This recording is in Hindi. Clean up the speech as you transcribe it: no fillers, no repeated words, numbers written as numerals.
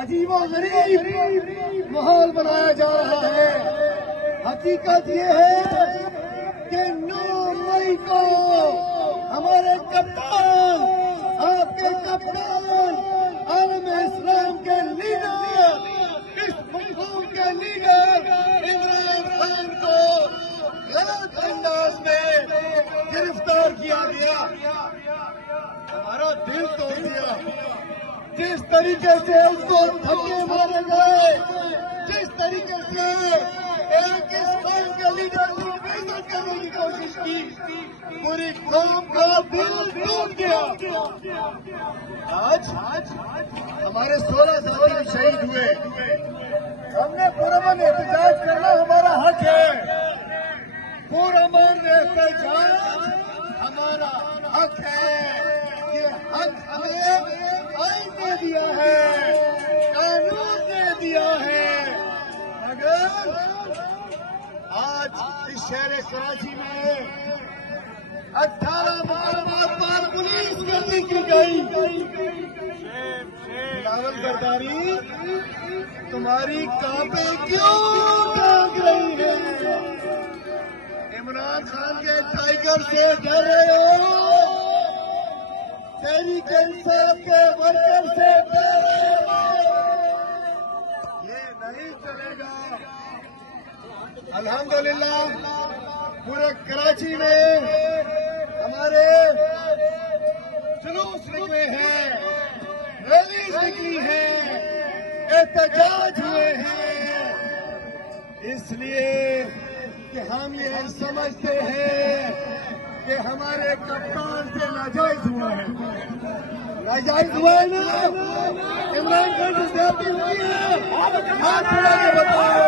अजीबोगरीब माहौल बनाया जा रहा है। हकीकत ये है कि 9 मई को हमारे कप्तान, आपके कप्तान, आलम इस्लाम के लीडर, इस मुल्क के लीडर इमरान खान को गलत अंदाज में गिरफ्तार किया गया। हमारा दिल तोड़ दिया। जिस तरीके से उसको धक्के मारे गए, जिस तरीके से एक इस कौम के लीडर को बेइज्जत करने की कोशिश की, पूरी कौम का दिल टूट गया। आज हमारे 16 साथी शहीद हुए। हमने पुरअमन एहतजाज करना हमारा हक है। पुरअमन एहतजाज हमारा हक है। ये हक हमें आइन ने दिया है, कानून ने दिया है। मगर आज इस शहर कराची में 18 मुकदमात पर पुलिस गर्दी की गई। बिलावल जरदारी, तुम्हारी कांपे क्यों टांग रही है? इमरान खान के टाइगर से डर रहे हो? तहरीक इंसाफ के वर्कर से डर रहे हो? ये नहीं चलेगा। अल्हम्दुलिल्लाह पूरे कराची में हमारे जुलूस निकले हैं, रैलीज निकली हैं, एहतजाज हुए हैं, इसलिए कि हम ये समझते हैं कि हमारे कप्तान से नाजायज हुआ है। नाजायज हुआ है ना? इमरान खान से ज्यादती हुई है। हाथ उठा के बताओ।